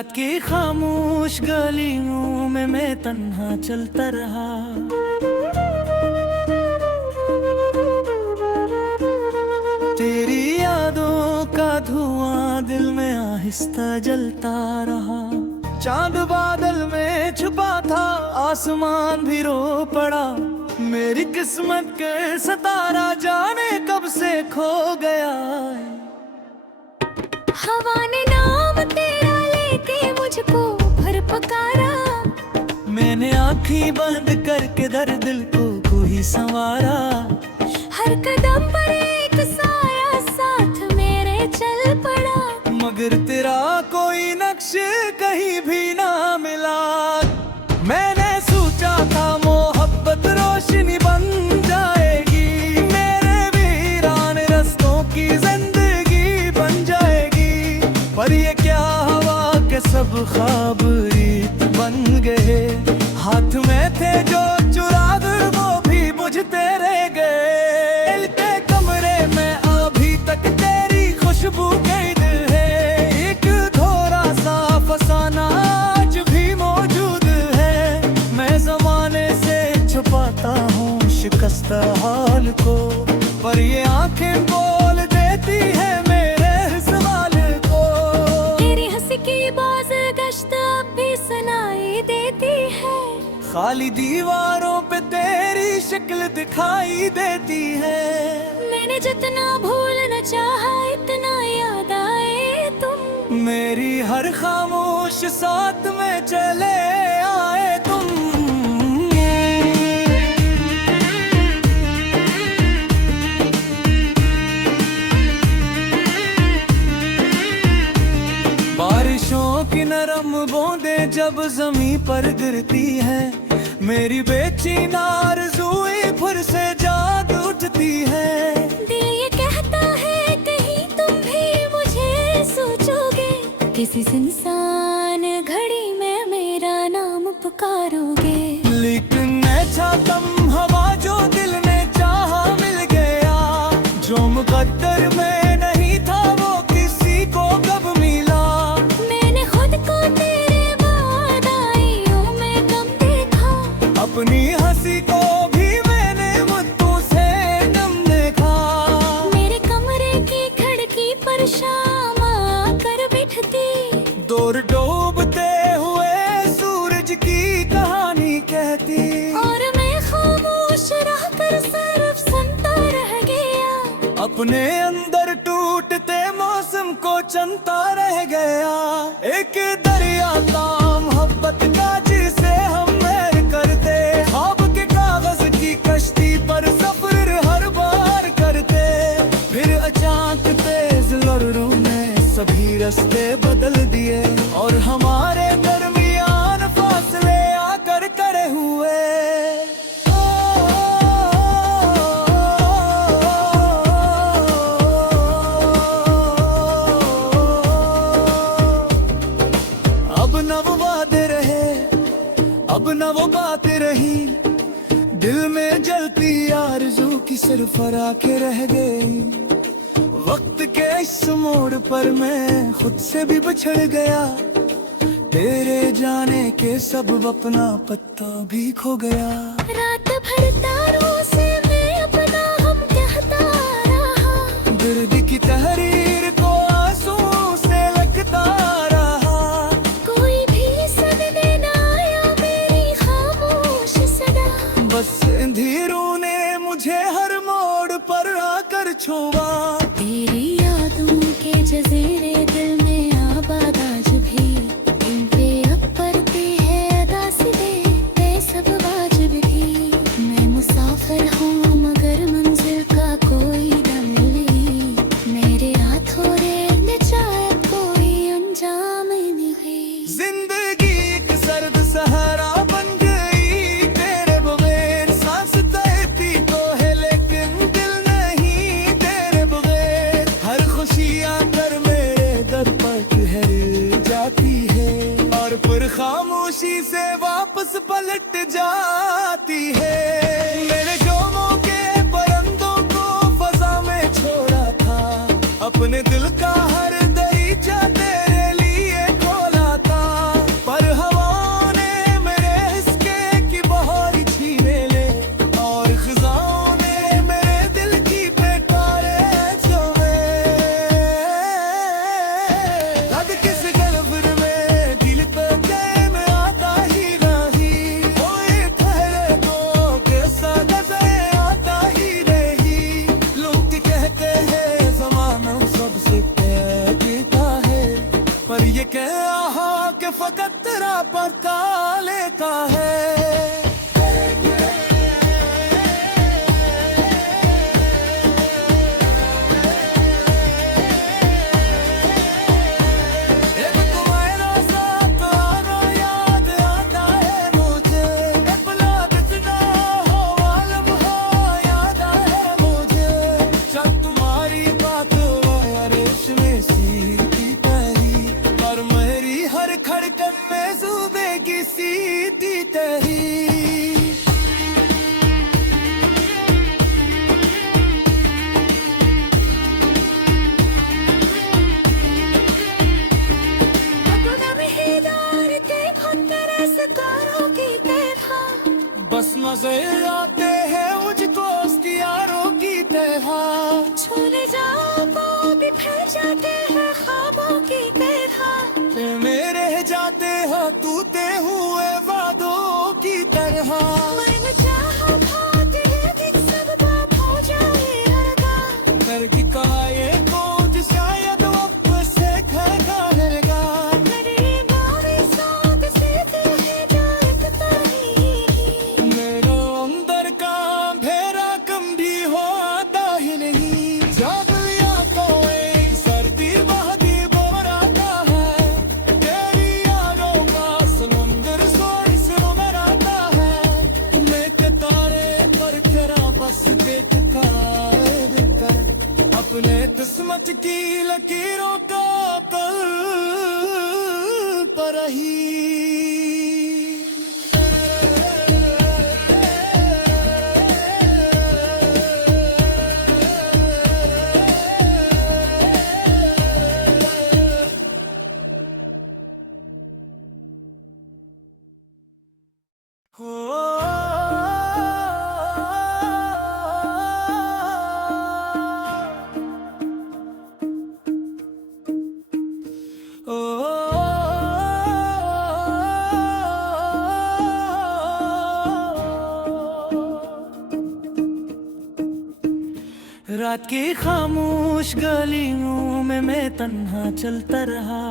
रात की खामोश गलियों में मैं तन्हा चलता रहा। तेरी यादों का धुआं दिल में आहिस्ता जलता रहा। चांद बादल में छुपा था, आसमान भी रो पड़ा। मेरी किस्मत के सितारा जाने कब से खो गया। हवा ने नाम तेरा लेके मुझको भर पकारा। मैंने आँखें बंद करके दर दिल को ही संवारा। हर कदम पर एक साया साथ मेरे चल पड़ा। मगर तेरा कोई नक्श कहीं भी ना मिला। मैंने सोचा था मोहब्बत रोशनी बन जाएगी, मेरे वीरान रास्तों की जिंदगी बन जाएगी। पर ये क्या हवा के सब ख्वाब रीत बन गए। हाथ में थे जो चुराग वो भी बुझते रह गए। दिल के कमरे में अभी तक तेरी खुशबू कैद है। एक थोड़ा सा फसाना आज भी मौजूद है। मैं ज़माने से छुपाता हूँ शिकस्ता हाल को, पर ये आंखें बोल देती है मेरे सवाल को। तेरी हंसी की बाज गश्त अब भी सुनाई देती है। खाली दीवारों पे तेरी शक्ल दिखाई देती है। मैंने जितना भूलना चाहा इतना याद आए तुम। मेरी हर खामोश साथ में चले आए तुम। बारिशों की नरम बूंदें जब जमीन पर गिरती है, मेरी बेचैन आरज़ुएं फिर से जाग उठती है। दिल ये कहता है कहीं तुम भी मुझे सोचोगे। किसी सुनसान घड़ी में मेरा नाम पुकारोगे। लेकिन ऐसा कम हवा जो दिल ने चाहा मिल गया। जो मुकद्दर में नहीं था वो किसी को कब मिला। मैंने खुद को तेरे वादाइयों में कम देखा। अपनी हंसी को भी मैंने मुद्दों से कम देखा। मेरे कमरे की खिड़की पर शाम आकर बैठती। दूर डूबते हुए सूरज की कहानी कहती। और मैं खामोश रहकर सिर्फ सुनता रह गया। अपने अंदर टूटते मौसम को चलता रह गया। एक दरिया था मोहब्बत का जिसे हम मैर करते। ख्वाब के कागज की कश्ती पर सफर हर बार करते। फिर अचानक तेज लहरों ने सभी रास्ते बदल दिए। और हमारे दरमियान फासले आकर खड़े हुए। अब न वो वादे रहे, अब न वो बातें रही। दिल में जलती आरज़ू की सिर्फ आके रह गई। वक्त के इस मोड़ पर मैं खुद से भी बिछड़ गया। तेरे जाने के सबब अपना पत्ता भी खो गया। रात भर तारों से मैं अपना हम कहता रहा। दर्द की तहरीर को आंसू से लगता रहा। कोई भी सुनने ना आया मेरी खामोश सदा। बस अंधेरों ने मुझे हर मोड़ पर आकर छुआ। तेरी यादों के जजीरे दिल में आबाद आज भी। इन पे अब पड़ती है अदा सिदे बेसब वाजिब भी। मैं मुसाफिर हूँ मगर मंजिल का कोई दम नहीं। मेरे हाथों रेल चाहत कोई अंजाम नहीं। जिंदगी एक सर्द सहारा बन गई तेरे बगैर। सांस तैरती तो है लेकिन दिल नहीं तेरे बगैर। हर खुशी आकर मेरे दर पर ठहर जाती है। और फिर खामोशी से वापस पलट जाती है। मेरे जोमों के परिंदों को फजा में छोड़ा था। अपने दिल का हर दरीचा तेरे लिए खोला था। है जमाना सबसे कहता है, पर ये क्या कि फकत तेरा पता लेता है। खड़कन में सूबे की सीटी तही, बस मजे आते हैं मुझको उसकी यारों की तरह। छूने जाओ तो बिखर जाते हैं ख्वाबों की तरह। मेरे जाते हो टूटे हुए वादों की तरह। मैंने चाहा था तेरे दिन सब बात हो जाए हरगा। कर की कहा ये कुछ शायद वक्त से खगा रहेगा। मेरी बारी साथ से दिल है जागता ही। मेरे अंदर का अंधेरा कम भी होता ही नहीं। जब लिया तो एक सर्दी बहती बोराता है, तेरी यादों का समुंदर सोई से उमराता है। मैं के तारे पर तेरा बस देखता कर, अपने किस्मत की लकीरों का पल पर ही। रात की खामोश गलियों में मैं तन्हा चलता रहा।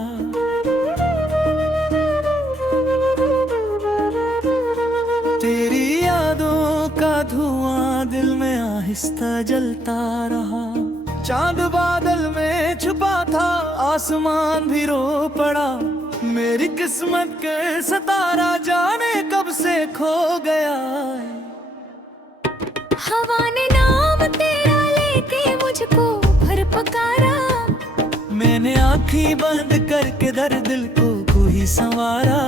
तेरी यादों का धुआं दिल में आहिस्ता जलता रहा। चांद बादल में छुपा था, आसमान भी रो पड़ा। मेरी किस्मत के सितारा जाने कब से खो गया। हवा ने नाम तेरा लेके मुझको भर पकारा। मैंने आँखें बंद करके दर्द दिल को ही संवारा।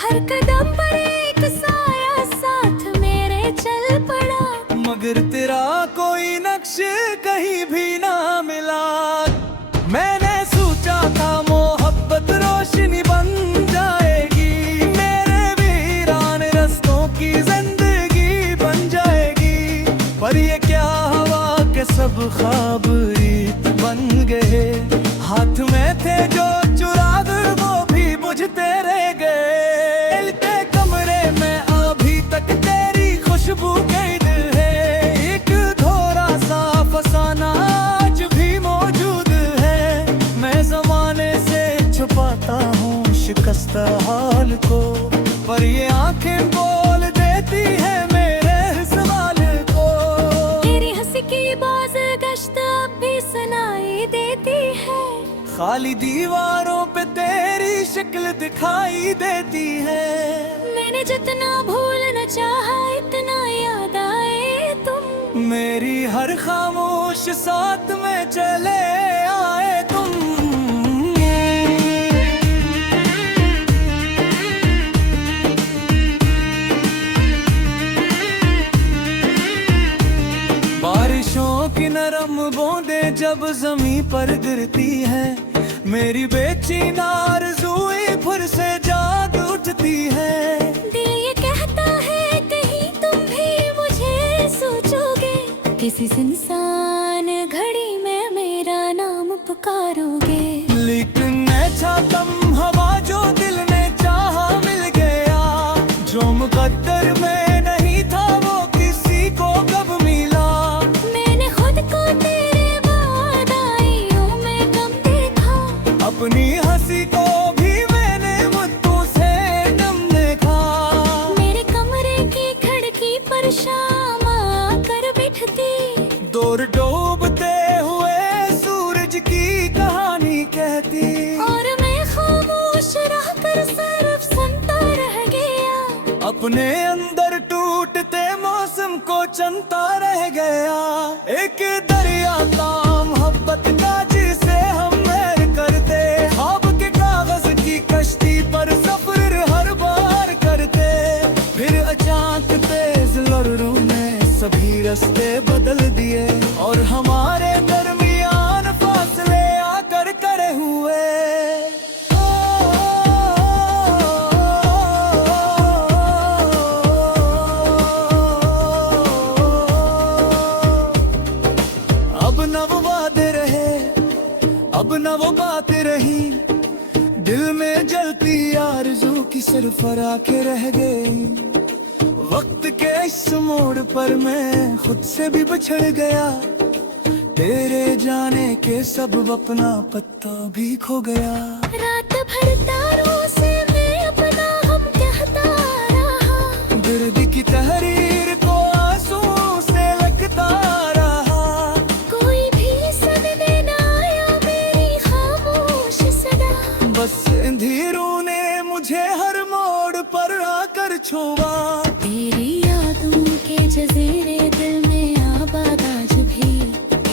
हर कदम पर एक साया साथ मेरे चल पड़ा। मगर तेरा कोई नक्श कहीं भी ना मिला। मैंने सोचा था मोहब्बत रोशनी बन जाएगी, मेरे वीरान रस्तों की जिंदगी बन जाएगी। पर ये क्या हवा के सब ख्वाब रीत बन गए। हाथ में थे जो चुराग वो भी बुझते रह गए। दिल के कमरे में अभी तक तेरी खुशबू कैद है। एक थोड़ा सा फसाना आज भी मौजूद है। मैं जमाने से छुपाता हूँ शिकस्त हाल को, पर ये आंखें बोल देती है मेरे सवाल को। तेरी हंसी की बाज गश्त अब भी सुनाई देती है। खाली दीवारों पे तेरी शक्ल दिखाई देती है। मैंने जितना भूलना चाहा इतना याद आए तुम। मेरी हर खामोश साथ में चले आए तुम। बारिशों की नरम बूंदें जब जमीन पर गिरती है, मेरी बेचैन आरज़ुएं फिर से जाग उठती है। दिल ये कहता है कहीं तुम भी मुझे सोचोगे। किसी सुनसान घड़ी में मेरा नाम पुकारोगे। लेकिन ऐसा तुम हवा जो दिल ने चाहा मिल गया। जो मुकद्दर में नहीं था वो किसी को कब मिला। मैंने खुद को तेरे अपने अंदर टूटते मौसम को चलता रह गया। एक दरिया था मोहब्बत का जिसे हम मैर करते, ख्वाब के कागज की कश्ती पर सफर हर बार करते। फिर अचानक तेज लहरों ने सभी रास्ते बदल दिए और हमारे दरमियान फासले आकर खड़े हुए। अब न वो बातें रही, दिल में जलती आरज़ू की सिर्फ आके रह गई। वक्त के इस मोड़ पर मैं खुद से भी बिछड़ गया, तेरे जाने के सब अपना पत्ता भी खो गया। रात भर तारों से मैं अपना हम कहता रहा, दर्द की तहरीर को आंसू से लगता रहा। कोई भी सुनने ना आया मेरी खामोश सदा। बस अंधेरों ने मुझे हर मोड़ पर आकर छुआ। तेरी यादों के जजीरे दिल में आबाद आज भी,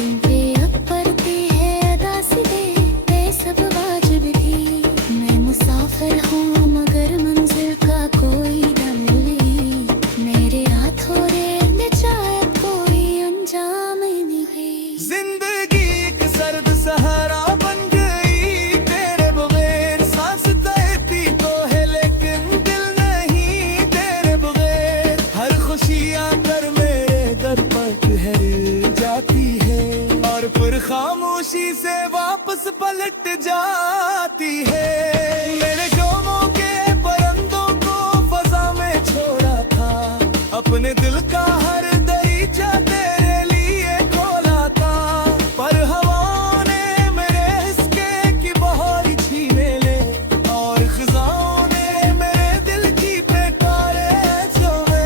इन पे अब पड़ती है अदा सिदे बेसब वाजिब भी। मैं मुसाफिर हूँ मगर मंजिल का कोई दम नहीं, मेरे हाथों रे निजात कोई अंजाम नहीं। जिंदगी एक सर्द सहारा बन गई तेरे बगैर, सांस तैरती तो है लेकिन दिल नहीं तेरे बगैर। हर खुशी आकर मेरे दर पर ठहर जाती है और फिर खामोशी से वापस पलट जाती है। मेरे शोमों के परिंदों को फजा में छोड़ा था, अपने दिल का हर दरीचा तेरे लिए खोला था। पर हवाओं ने मेरे हिस्से की बहार छीने ले और खिजाओं ने मेरे दिल की बेकारे चोरे।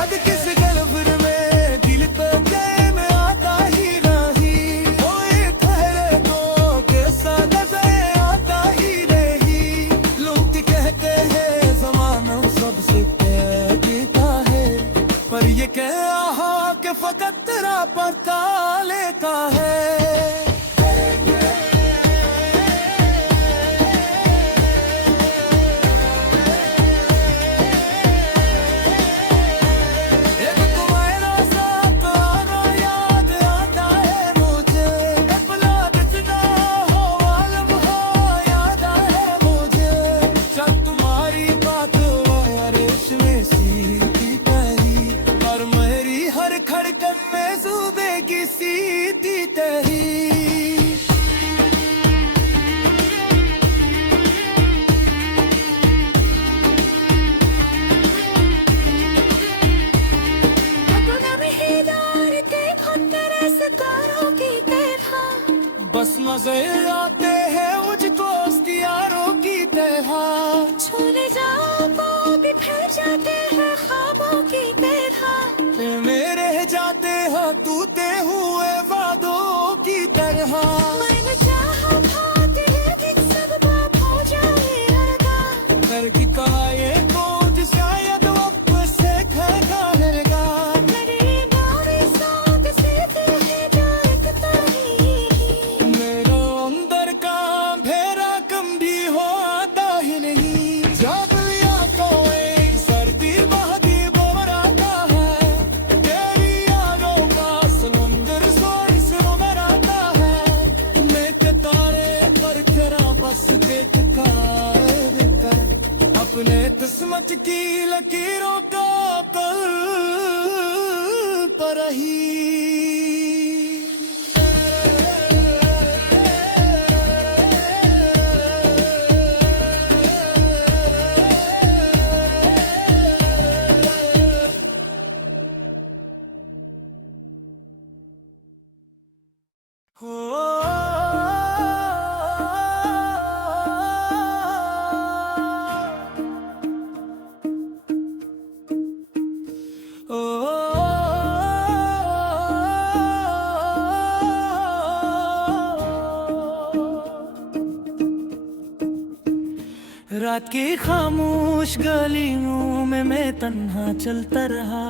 आज किस गलफर में दिल तो चैन आता ही नहीं, कोई ठहरे तो कैसा नजर आता ही नहीं। लोग कहते हैं ज़माना सबसे कहता है, पर ये क्या कि फकत तेरा पता लेता है। एक तुम्हारा साथ आना याद आता है मुझे, अपना कितना हो आलम हो याद है मुझे। जब तुम्हारी बात रेशमे सी की पहली, और मेरी हर खड़कन में सूदेगी सीधी तही। अपना महीदार के खतरे सितारों की तरह, बस मजे आते हैं मुझको यारों की तरह। छूने जाओ तो बिखर जाते हैं ख्वाबों की तरह। मेरे जाते हैं टूटे हुए वादों की तरह। मैंने चाहा था दिल की सब बात हो जाए अलगा, घर की कहा ये बोझ शायद वापस से खा लेगा। मेरे बारे साथ से दिल है जागता ही, मेरा अंदर का अंधेरा कम भी होता ही नहीं। जब लिया तो एक सर्दी बहती बोराता है, तेरी यादों का समुंदर सोच से उमराता है। मैं के तारे पर तेरा बस देखता कर, अपने किस्मत की लकीरों का कल पर ही। ओ रात की खामोश गलियों में मैं तन्हा चलता रहा।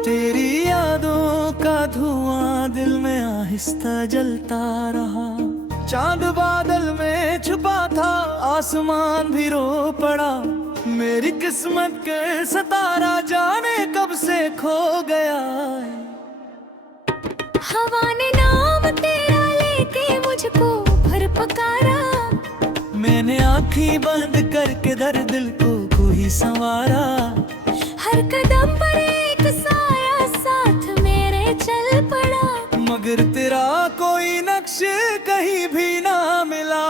तेरी यादों का धुआं दिल में आहिस्ता जलता रहा। चांद बादल में छुपा था, आसमान भी रो पड़ा। मेरी किस्मत के सितारा जाने कब से खो गया। हवा ने नाम तेरा लेके मुझको भर पकारा। मैंने आँखें बंद करके दर दिल को कोई संवारा। हर कदम पर एक साया साथ मेरे चल पड़ा। मगर तेरा कोई नक्श कहीं भी ना मिला।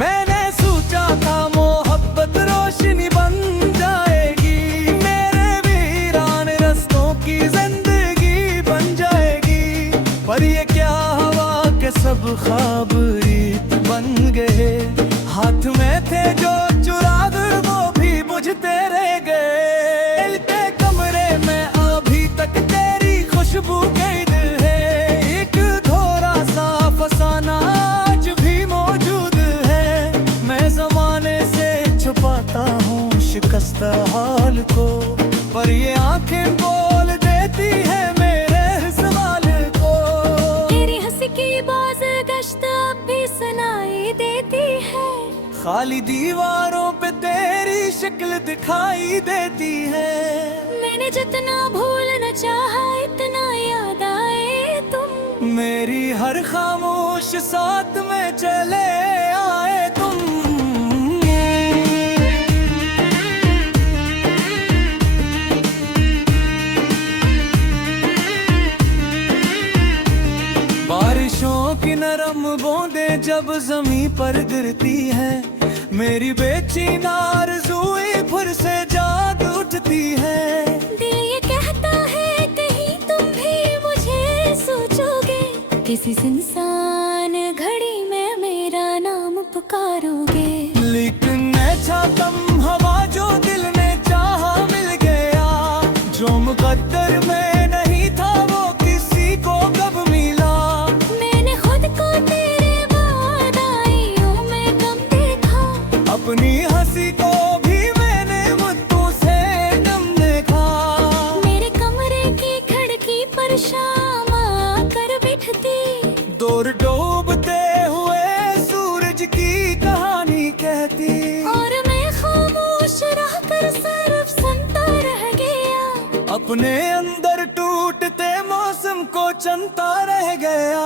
मैंने सोचा था मोहब्बत रोशनी बन जाएगी, मेरे वीरान रस्तों की जिंदगी बन जाएगी। पर ये क्या हवा के सब ख्वाब रीत बन गए। हाथ में थे जो चुराग वो भी बुझते रह गए। दिल के कमरे में अभी तक तेरी खुशबू कैद है। एक थोड़ा सा फसाना आज भी मौजूद है। मैं जमाने से छुपाता हूँ शिकस्त हाल को, पर ये आंखें बोल देती है मेरे सवाल को। तेरी हंसी की बाज गश्त अब भी सुनाई देती है। खाली दीवारों पे तेरी शक्ल दिखाई देती है। मैंने जितना भूलना चाहा इतना याद आए तुम। मेरी हर खामोश साथ में चले आए तुम। बारिशों की नरम बूंदें जब जमीन पर गिरती है, मेरी बेचैन आरज़ूएं फिर से जाग उठती है। दिल ये कहता है कहीं तुम भी मुझे सोचोगे। किसी सुनसान घड़ी में मेरा नाम पुकारोगे। लेकिन ऐसा कम हवा जो दिल ने चाहा मिल गया। जो मुकद्दर में नहीं था वो किसी को कब मिला। मैंने खुद को तेरे बाद आइयों में कम देखा। अपनी हंसी को भी मैंने मुद्दों से कम देखा। मेरे कमरे की खिड़की पर शाम आकर बैठती। दूर डूबते हुए सूरज की कहानी कहती। और मैं खामोश रहकर सिर्फ सुनता रह गया। अपने अंदर टूटते मौसम को चलता रह गया।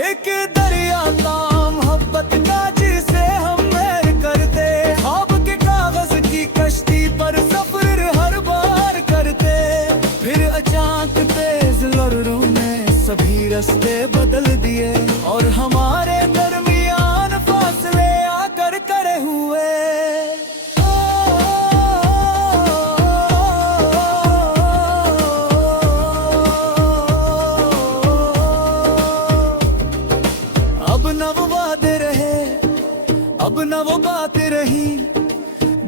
एक दरिया था मोहब्बत का जिसे हम मैर करते। ख्वाब के कागज की कश्ती पर सफर हर बार करते। फिर अचानक तेज लहरों ने सभी रास्ते बदल दिए। और हमारे दरमियान फासले आकर खड़े हुए। अब न वो वादे रहे, अब न वो बातें रही।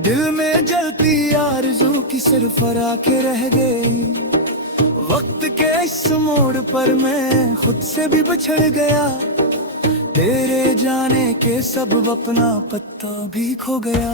दिल में जलती आरज़ू की सिर्फ आके रह गई। वक्त के इस मोड़ पर मैं खुद से भी बिछड़ गया। तेरे जाने के सब अपना पत्ता भी खो गया।